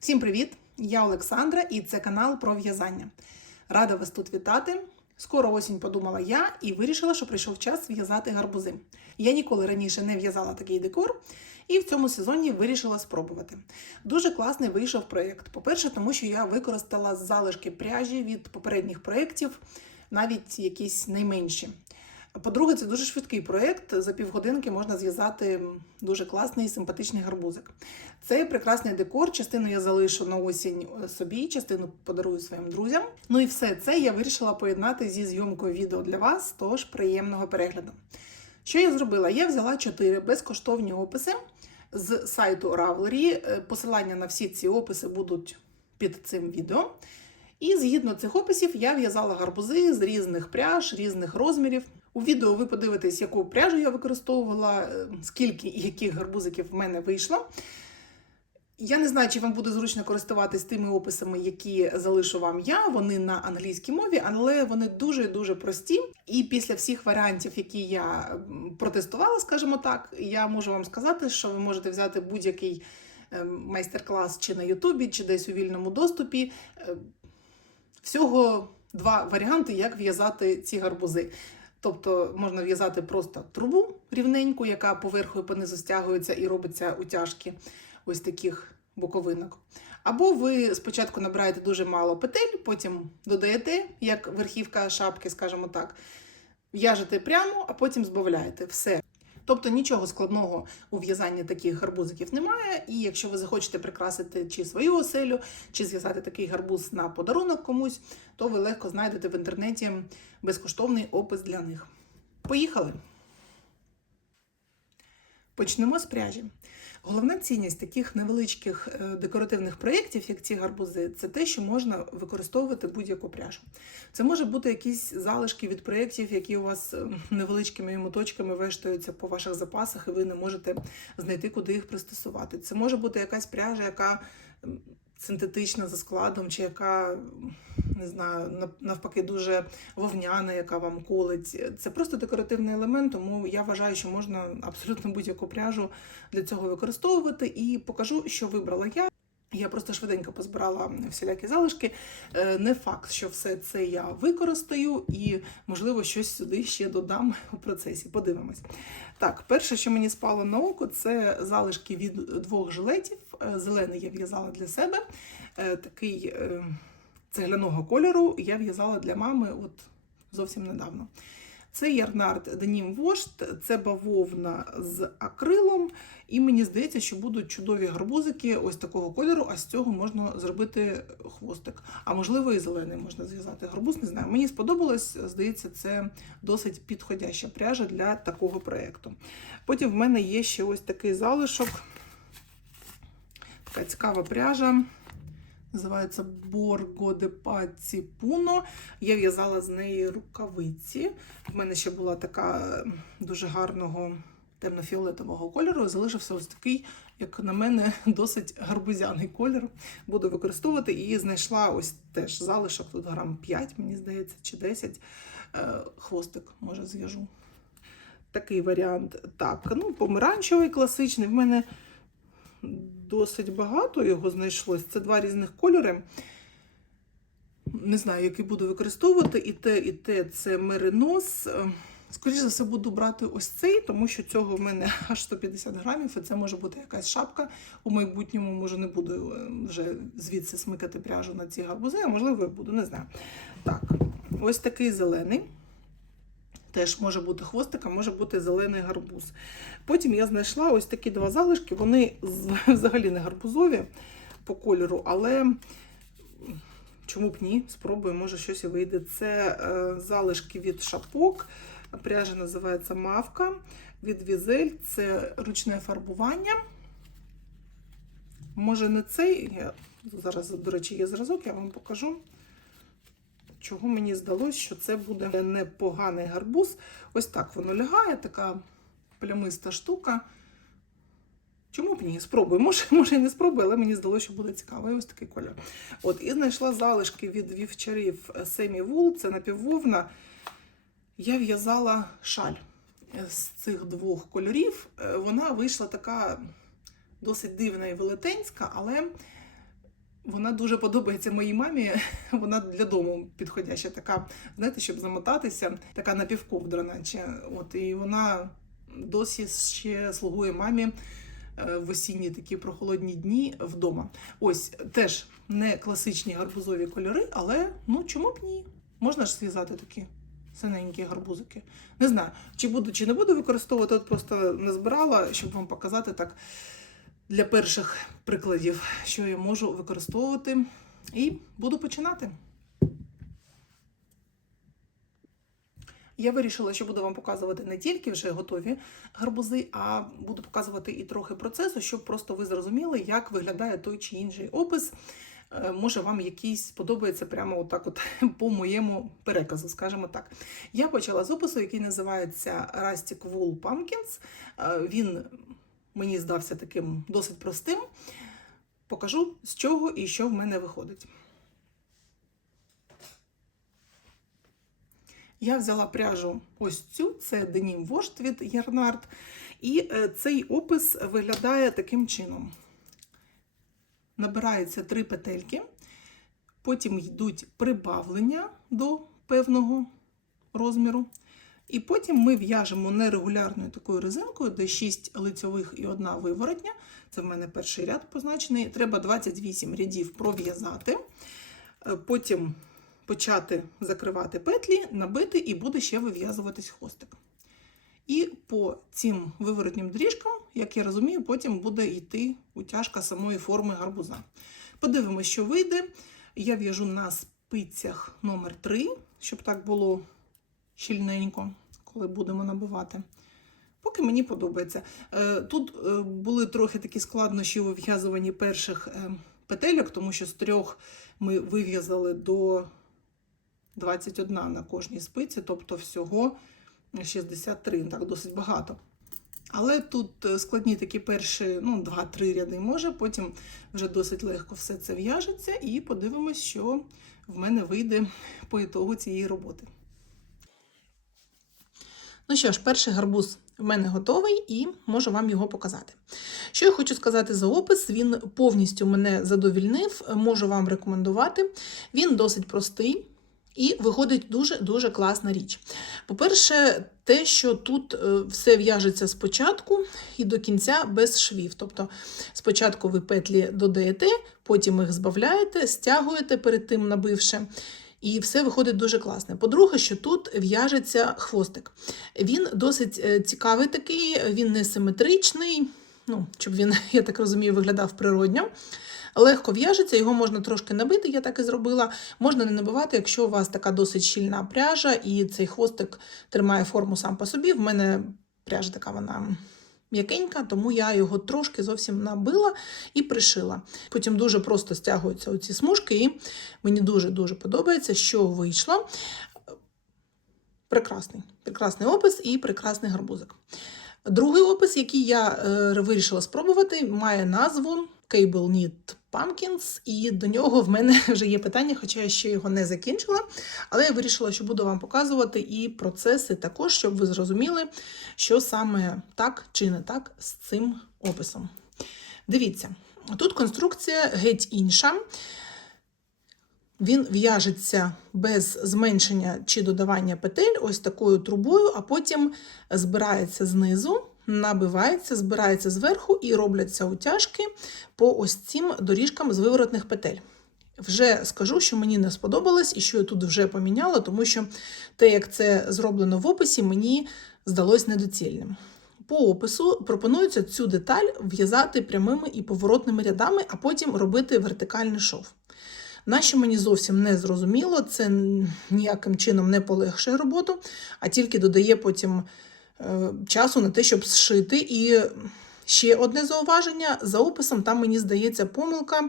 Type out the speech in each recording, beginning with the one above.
Всім привіт! Я Олександра і це канал про в'язання. Рада вас тут вітати. Скоро осінь подумала я і вирішила, що прийшов час в'язати гарбузи. Я ніколи раніше не в'язала такий декор, і в цьому сезоні вирішила спробувати. Дуже класний вийшов проєкт. По-перше, тому що я використала залишки пряжі від попередніх проєктів, навіть якісь найменші. По-друге, це дуже швидкий проєкт. За півгодинки можна зв'язати дуже класний симпатичний гарбузик. Цей прекрасний декор. Частину я залишу на осінь собі, частину подарую своїм друзям. Ну і все це я вирішила поєднати зі зйомкою відео для вас, тож приємного перегляду. Що я зробила? Я взяла чотири безкоштовні описи з сайту Ravelry. Посилання на всі ці описи будуть під цим відео. І згідно цих описів я в'язала гарбузи з різних пряж, різних розмірів. У відео ви подивитесь, яку пряжу я використовувала, скільки і яких гарбузиків в мене вийшло. Я не знаю, чи вам буде зручно користуватись тими описами, які залишу вам я. Вони на англійській мові, але вони дуже-дуже прості. І після всіх варіантів, які я протестувала, скажімо так, я можу вам сказати, що ви можете взяти будь-який майстер-клас чи на Ютубі, чи десь у вільному доступі. Всього два варіанти, як в'язати ці гарбузи. Тобто можна в'язати просто трубу рівненьку, яка поверхою понизу стягується і робиться утяжки ось таких боковинок. Або ви спочатку набираєте дуже мало петель, потім додаєте, як верхівка шапки, скажімо так, в'яжете прямо, а потім збавляєте. Все. Тобто нічого складного у в'язанні таких гарбузиків немає. І якщо ви захочете прикрасити чи свою оселю, чи зв'язати такий гарбуз на подарунок комусь, то ви легко знайдете в інтернеті безкоштовний опис для них. Поїхали! Почнемо з пряжі. Головна цінність таких невеличких декоративних проєктів, як ці гарбузи, це те, що можна використовувати будь-яку пряжу. Це може бути якісь залишки від проєктів, які у вас невеличкими моточками вештаються по ваших запасах, і ви не можете знайти, куди їх пристосувати. Це може бути якась пряжа, яка синтетична за складом, чи яка не знаю, навпаки, дуже вовняна, яка вам колить. Це просто декоративний елемент, тому я вважаю, що можна абсолютно будь-яку пряжу для цього використовувати. І покажу, що вибрала я. Я просто швиденько позбирала всілякі залишки. Не факт, що все це я використаю, і, можливо, щось сюди ще додам у процесі. Подивимось. Так, перше, що мені спало на око, це залишки від двох жилетів. Зелений я в'язала для себе. Такий цегляного кольору я в'язала для мами от зовсім недавно. Це ярнард Денім Вошт, це бавовна з акрилом. І мені здається, що будуть чудові гарбузики ось такого кольору, а з цього можна зробити хвостик. А можливо, і зелений можна зв'язати гарбуз, не знаю. Мені сподобалось, здається, це досить підходяща пряжа для такого проєкту. Потім в мене є ще ось такий залишок. Така цікава пряжа. Називається Борго де Паці Пуно. Я в'язала з неї рукавиці. В мене ще була така дуже гарного темно-фіолетового кольору. Залишився ось такий, як на мене, досить гарбузяний кольор. Буду використовувати і знайшла ось теж залишок, тут грам 5, мені здається, чи 10. Хвостик, може, зв'яжу. Такий варіант. Так, ну, помаранчевий класичний. В мене досить багато його знайшлось. Це два різних кольори. Не знаю, який буду використовувати. І те, і те це меринос. Скоріше за все, буду брати ось цей, тому що цього в мене аж 150 грамів, і це може бути якась шапка. У майбутньому, може, не буду вже звідси смикати пряжу на ці гарбузи, а можливо, я буду, не знаю. Так, ось такий зелений. Теж може бути хвостик, а може бути зелений гарбуз. Потім я знайшла ось такі два залишки, вони взагалі не гарбузові по кольору, але чому б ні, спробую, може щось і вийде. Це залишки від шапок. Пряжа називається мавка від візель, це ручне фарбування. Може, не цей, зараз, до речі, є зразок, я вам покажу. Чого мені здалося, що це буде непоганий гарбуз. Ось так воно лягає, така плямиста штука. Чому б ні? Спробую. Може, може і не спробую, але мені здалося, що буде цікаво. І ось такий кольор. От, І знайшла залишки від вівчарів Семі Вул, це напіввовна. Я в'язала шаль з цих двох кольорів. Вона вийшла така досить дивна і велетенська, але Вона дуже подобається моїй мамі. Вона для дому підходяща, така, знаєте, щоб замотатися, така напівковдра, наче. От і вона досі ще слугує мамі е, в осінні такі прохолодні дні вдома. Ось теж не класичні гарбузові кольори, але ну чому б ні? Можна ж зв'язати такі синенькі гарбузики. Не знаю, чи буду, чи не буду використовувати, от просто назбирала, щоб вам показати так для перших прикладів, що я можу використовувати. І буду починати. Я вирішила, що буду вам показувати не тільки вже готові гарбузи, а буду показувати і трохи процесу, щоб просто ви зрозуміли, як виглядає той чи інший опис. Е, Може, вам якийсь сподобається прямо отак, от по моєму переказу, скажімо так. Я почала з опису, який називається Rustic Wool Pumpkins. Е, Він мені здався таким досить простим. Покажу, з чого і що в мене виходить. Я взяла пряжу ось цю, це Денім Вождь від Ярнард. І е, цей опис виглядає таким чином. Набираються три петельки, потім йдуть прибавлення до певного розміру. І потім ми в'яжемо нерегулярною такою резинкою, де 6 лицьових і одна виворотня. Це в мене перший ряд позначений. Треба 28 рядів пров'язати. Е, Потім почати закривати петлі, набити, і буде ще вив'язуватись хвостик. І по цим виворотнім доріжкам, як я розумію, потім буде йти утяжка самої форми гарбуза. Подивимось, що вийде. Я в'яжу на спицях номер 3 щоб так було щільненько, коли будемо набивати. Поки мені подобається. Е, Тут е, були трохи такі складнощі у вив'язуванні перших е, петельок, тому що з трьох ми вив'язали до 21 на кожній спиці, тобто всього 63, так досить багато. Але тут складні такі перші, ну, 2-3 ряди може, потім вже досить легко все це в'яжеться, і подивимось, що в мене вийде по ітогу цієї роботи. Ну що ж, перший гарбуз в мене готовий і можу вам його показати. Що я хочу сказати за опис, він повністю мене задовільнив, можу вам рекомендувати. Він досить простий. І виходить дуже-дуже класна річ. По-перше, те, що тут е, все в'яжеться спочатку і до кінця без швів. Тобто спочатку ви петлі додаєте, потім їх збавляєте, стягуєте перед тим набивши. І все виходить дуже класне. По-друге, що тут в'яжеться хвостик. Він досить е, цікавий такий, він не симетричний, ну, щоб він, я так розумію, виглядав природньо. Легко в'яжеться, його можна трошки набити, я так і зробила. Можна не набивати, якщо у вас така досить щільна пряжа, і цей хвостик тримає форму сам по собі. В мене пряжа така вона м'якенька, тому я його трошки зовсім набила і пришила. Потім дуже просто стягуються оці смужки, і мені дуже-дуже подобається, що вийшло. Прекрасний, прекрасний опис і прекрасний гарбузик. Другий опис, який я е, вирішила спробувати, має назву Cable Knit Pumpkins, і до нього в мене вже є питання, хоча я ще його не закінчила. Але я вирішила, що буду вам показувати і процеси також, щоб ви зрозуміли, що саме так чи не так з цим описом. Дивіться, тут конструкція геть інша. Він в'яжеться без зменшення чи додавання петель ось такою трубою, а потім збирається знизу, набивається, збирається зверху і робляться утяжки по ось цим доріжкам з виворотних петель. Вже скажу, що мені не сподобалось і що я тут вже поміняла, тому що те, як це зроблено в описі, мені здалось недоцільним. По опису пропонується цю деталь в'язати прямими і поворотними рядами, а потім робити вертикальний шов. Нащо мені зовсім не зрозуміло, це ніяким чином не полегшує роботу, а тільки додає потім часу на те, щоб зшити. І ще одне зауваження: за описом там мені здається помилка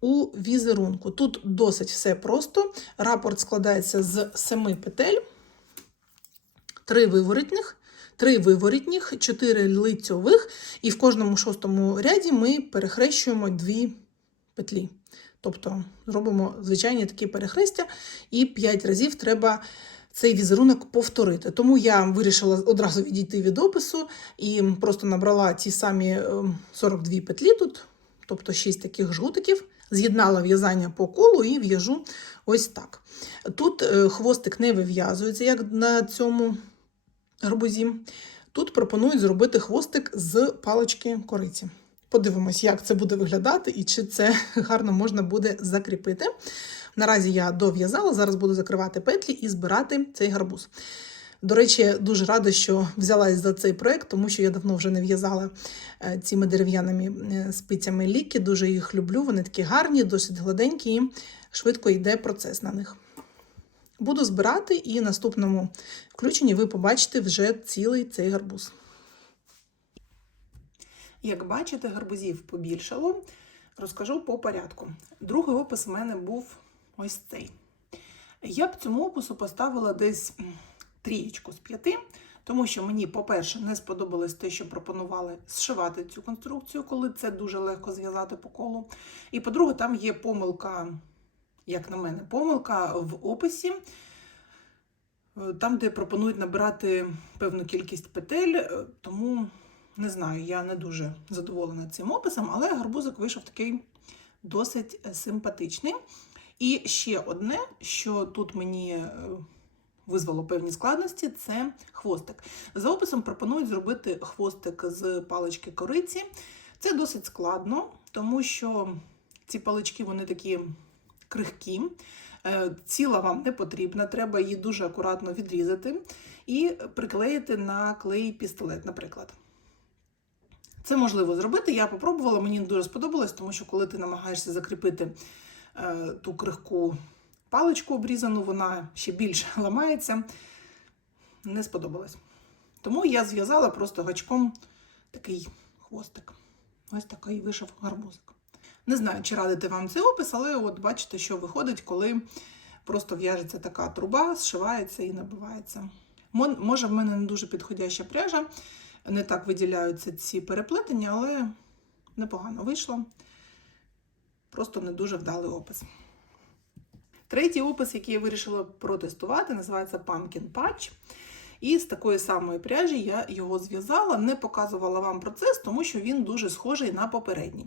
у візерунку. Тут досить все просто. Рапорт складається з семи петель, три виворітних. Три виворітніх, чотири лицьових, і в кожному шостому ряді ми перехрещуємо дві петлі. Тобто робимо звичайні такі перехрестя, і 5 разів треба цей візерунок повторити. Тому я вирішила одразу відійти від опису і просто набрала ті самі 42 петлі тут, тобто 6 таких жгутиків. З'єднала в'язання по колу і в'яжу ось так. Тут е, хвостик не вив'язується, як на цьому гарбузі. Тут пропонують зробити хвостик з палички кориці. Подивимось, як це буде виглядати і чи це гарно можна буде закріпити. Наразі я дов'язала, зараз буду закривати петлі і збирати цей гарбуз. До речі, дуже рада, що взялась за цей проект, тому що я давно вже не в'язала е, цими дерев'яними е, спицями ліки. Дуже їх люблю. Вони такі гарні, досить гладенькі, і швидко йде процес на них. Буду збирати, і в наступному включенні ви побачите вже цілий цей гарбуз. Як бачите, гарбузів побільшало. Розкажу по порядку. Другий опис в мене був ось цей. Я б цьому опису поставила десь трієчку з п'яти, тому що мені, по-перше, не сподобалось те, що пропонували зшивати цю конструкцію, коли це дуже легко зв'язати по колу. І по-друге, там є помилка, як на мене, помилка в описі. Е, Там, де пропонують набирати певну кількість петель, е, тому не знаю, я не дуже задоволена цим описом, але гарбузик вийшов такий досить е, симпатичний. І ще одне, що тут мені е, визвало певні складності, це хвостик. За описом пропонують зробити хвостик з палички кориці. Це досить складно, тому що ці палички вони такі крихкі. Е, Ціла вам не потрібна, треба її дуже акуратно відрізати і приклеїти на клей пістолет, наприклад. Це можливо зробити. Я попробувала, мені дуже сподобалось, тому що коли ти намагаєшся закріпити ту крихку паличку обрізану, вона ще більше ламається. Не сподобалось. Тому я зв'язала просто гачком такий хвостик. Ось такий вийшов гарбузик. Не знаю, чи радити вам цей опис, але от бачите, що виходить, коли просто в'яжеться така труба, зшивається і набивається. Може, в мене не дуже підходяща пряжа, не так виділяються ці переплетення, але непогано вийшло. Просто не дуже вдалий опис. Третій опис, який я вирішила протестувати, називається Pumpkin Patch. І з такої самої пряжі я його зв'язала, не показувала вам процес, тому що він дуже схожий на попередній.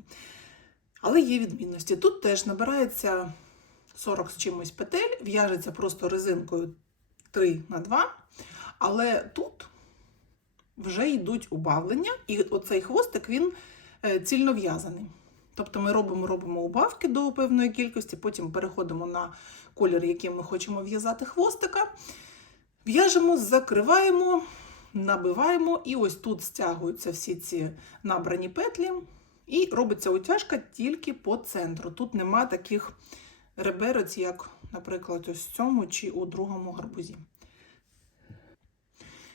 Але є відмінності. Тут теж набирається 40 з чимось петель, в'яжеться просто резинкою 3 на 2, але тут вже йдуть убавлення, і оцей хвостик він е, цільно в'язаний. Тобто ми робимо, робимо убавки до певної кількості, потім переходимо на колір, яким ми хочемо в'язати хвостика. В'яжемо, закриваємо, набиваємо, і ось тут стягуються всі ці набрані петлі. І робиться утяжка тільки по центру. Тут нема таких реберець, як, наприклад, ось в цьому чи у другому гарбузі.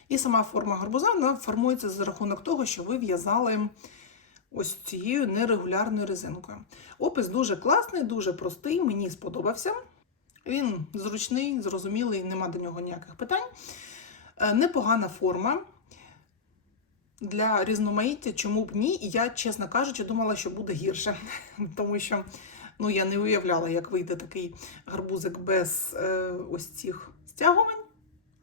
І сама форма гарбуза вона формується за рахунок того, що ви в'язали ось цією нерегулярною резинкою. Опис дуже класний, дуже простий, мені сподобався. Він зручний, зрозумілий, нема до нього ніяких питань. Е, Непогана форма для різноманіття, чому б ні? І я, чесно кажучи, думала, що буде гірше, тому що ну, я не уявляла, як вийде такий гарбузик без е, ось цих стягувань.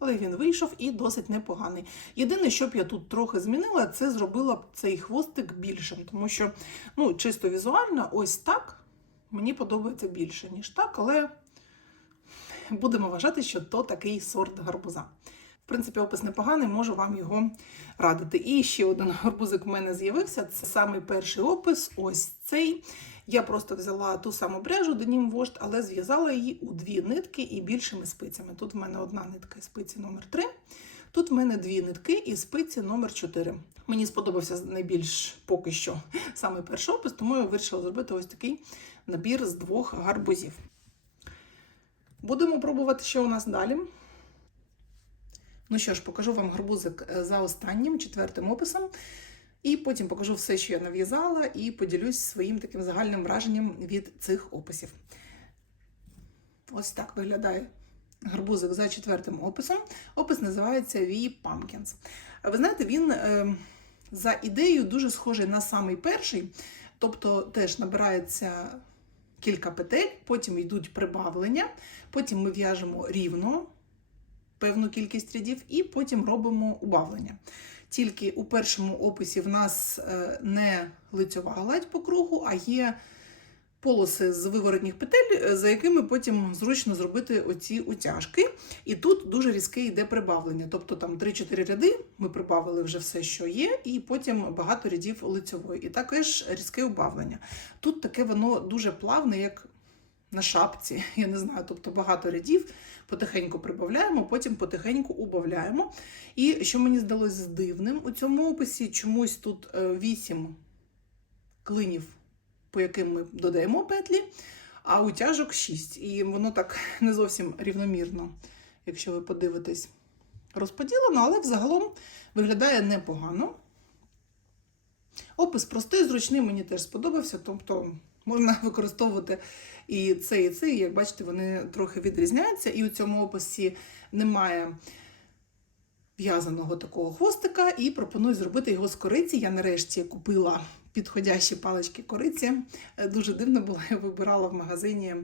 Але він вийшов і досить непоганий. Єдине, що б я тут трохи змінила, це зробила б цей хвостик більшим, тому що ну, чисто візуально, ось так мені подобається більше, ніж так, але будемо вважати, що то такий сорт гарбуза. В принципі, опис непоганий, можу вам його радити. І ще один гарбузик в мене з'явився. Це самий перший опис. Ось цей. Я просто взяла ту саму пряжу Денім Вождь, але зв'язала її у дві нитки і більшими спицями. Тут в мене одна нитка і спиці номер 3 Тут в мене дві нитки і спиці номер 4 Мені сподобався найбільш поки що саме перший опис, тому я вирішила зробити ось такий набір з двох гарбузів. Будемо пробувати, що у нас далі. Ну що ж, покажу вам гарбузик е, за останнім, четвертим описом. І потім покажу все, що я нав'язала, і поділюсь своїм таким загальним враженням від цих описів. Ось так виглядає гарбузик за четвертим описом. Опис називається V Pumpkins. Ви знаєте, він е, за ідеєю дуже схожий на самий перший, тобто теж набирається кілька петель, потім йдуть прибавлення, потім ми в'яжемо рівно певну кількість рядів, і потім робимо убавлення. Тільки у першому описі в нас е, не лицьова гладь по кругу, а є полоси з виворотніх петель, е, за якими потім зручно зробити оці утяжки. І тут дуже різке йде прибавлення. Тобто там 3-4 ряди ми прибавили вже все, що є, і потім багато рядів лицьової. І також різке убавлення. Тут таке воно дуже плавне, як на шапці, я не знаю, тобто багато рядів, потихеньку прибавляємо, потім потихеньку убавляємо. І що мені здалося дивним у цьому описі, чомусь тут 8 клинів, по яким ми додаємо петлі, а утяжок 6. І воно так не зовсім рівномірно, якщо ви подивитесь, розподілено, але взагалом виглядає непогано. Опис простий, зручний, мені теж сподобався. Тобто можна використовувати і це, і це. І як бачите, вони трохи відрізняються. І у цьому описі немає в'язаного такого хвостика, і пропоную зробити його з кориці. Я нарешті купила підходящі палички кориці. Е, Дуже дивно було, я вибирала в магазині,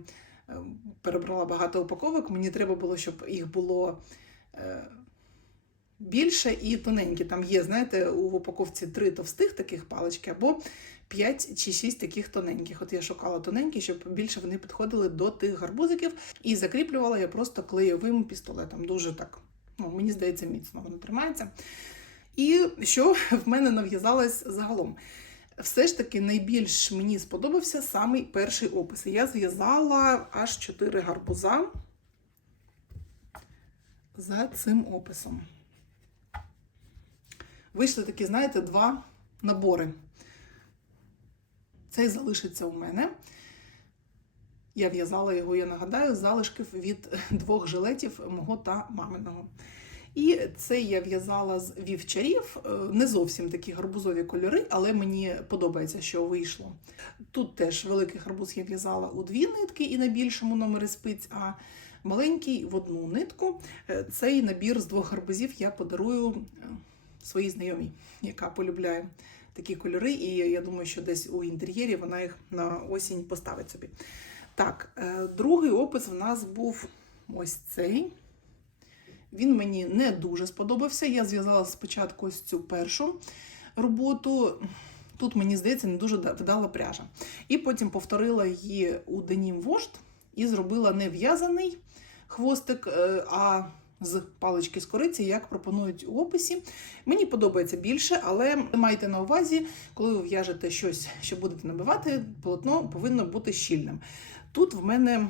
е, перебрала багато упаковок. Мені треба було, щоб їх було. е, Більше і тоненькі. Там є, знаєте, у упаковці три товстих таких палички або 5 чи 6 таких тоненьких. От я шукала тоненькі, щоб більше вони підходили до тих гарбузиків. І закріплювала я просто клеєвим пістолетом. Дуже так, ну, мені здається, міцно воно тримається. І що в мене нав'язалось загалом? Все ж таки найбільш мені сподобався самий перший опис. Я зв'язала аж 4 гарбуза за цим описом. Вийшли такі, знаєте, два набори. Цей залишиться у мене. Я в'язала його, я нагадаю, з залишків від двох жилетів мого та маминого. І це я в'язала з вівчарів, Е, не зовсім такі гарбузові кольори, але мені подобається, що вийшло. Тут теж великий гарбуз я в'язала у дві нитки і на більшому номері спиць, а маленький в одну нитку. Е, Цей набір з двох гарбузів я подарую е, своїй знайомій, яка полюбляє такі кольори, і я думаю, що десь у інтер'єрі вона їх на осінь поставить собі. Так, е, другий опис в нас був ось цей. Він мені не дуже сподобався. Я зв'язала спочатку ось цю першу роботу. Тут, мені здається, не дуже вдала пряжа. І потім повторила її у денім вожд і зробила не в'язаний хвостик, е, а з палички з кориці, як пропонують у описі. Мені подобається більше, але майте на увазі, коли ви в'яжете щось, що будете набивати, полотно повинно бути щільним. Тут в мене,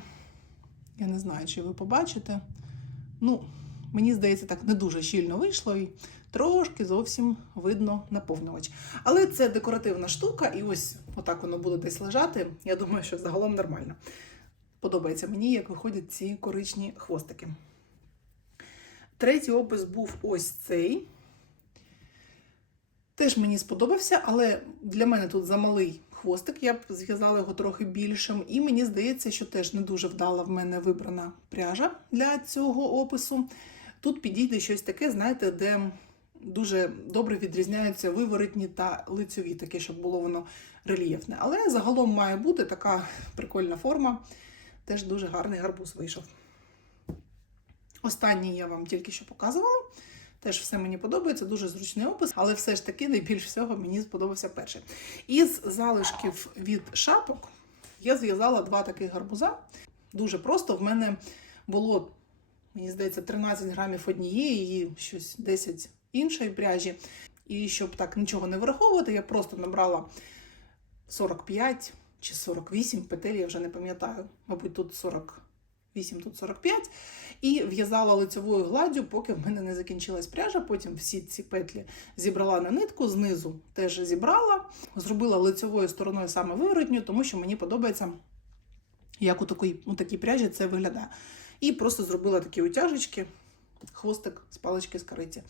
я не знаю, чи ви побачите, ну, мені здається, так не дуже щільно вийшло і трошки зовсім видно наповнювач. Але це декоративна штука, і ось отак воно буде десь лежати. Я думаю, що загалом нормально. Подобається мені, як виходять ці коричні хвостики. Третій опис був ось цей. Теж мені сподобався, але для мене тут замалий хвостик, я б зв'язала його трохи більшим. І мені здається, що теж не дуже вдала в мене вибрана пряжа для цього опису. Тут підійде щось таке, знаєте, де дуже добре відрізняються виворотні та лицьові, таке, щоб було воно рельєфне. Але загалом має бути така прикольна форма. Теж дуже гарний гарбуз вийшов. Останній я вам тільки що показувала. Теж все мені подобається, дуже зручний опис, але все ж таки найбільш всього мені сподобався перший. Із залишків від шапок я зв'язала два таких гарбуза. Дуже просто. В мене було, мені здається, 13 грамів однієї і щось 10 іншої пряжі. І щоб так нічого не враховувати, я просто набрала 45 чи 48 петель, я вже не пам'ятаю. Мабуть, тут 48, тут 45. І в'язала лицевою гладдю, поки в мене не закінчилась пряжа. Потім всі ці петлі зібрала на нитку, знизу теж зібрала, зробила лицевою стороною саме виворотню, тому що мені подобається, як у такій, у такій пряжі це виглядає. І просто зробила такі утяжечки, хвостик з палички з кориці.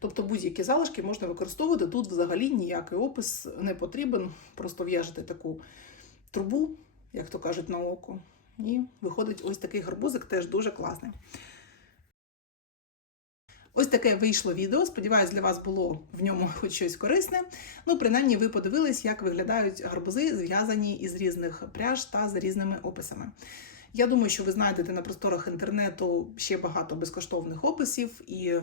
Тобто будь-які залишки можна використовувати. Тут взагалі ніякий опис не потрібен. Просто в'яжете таку трубу, як то кажуть, на око. І виходить ось такий гарбузик, теж дуже класний. Ось таке вийшло відео. Сподіваюсь, для вас було в ньому хоч щось корисне. Ну, принаймні, ви подивились, як виглядають гарбузи, зв'язані із різних пряж та за різними описами. Я думаю, що ви знайдете на просторах інтернету ще багато безкоштовних описів і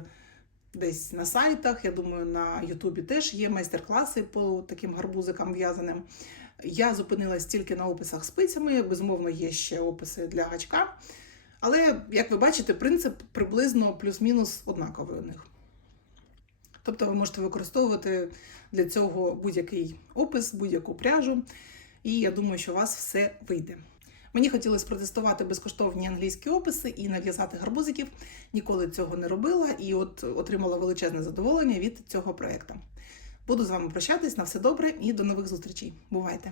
десь на сайтах. Я думаю, на Ютубі теж є майстер-класи по таким гарбузикам в'язаним. Я зупинилась тільки на описах спицями, безумовно, є ще описи для гачка. Але, як ви бачите, принцип приблизно плюс-мінус однаковий у них. Тобто ви можете використовувати для цього будь-який опис, будь-яку пряжу, і я думаю, що у вас все вийде. Мені хотілося протестувати безкоштовні англійські описи і нав'язати гарбузиків. Ніколи цього не робила і от отримала величезне задоволення від цього проекту. Буду з вами прощатись на все добре і до нових зустрічей. Бувайте!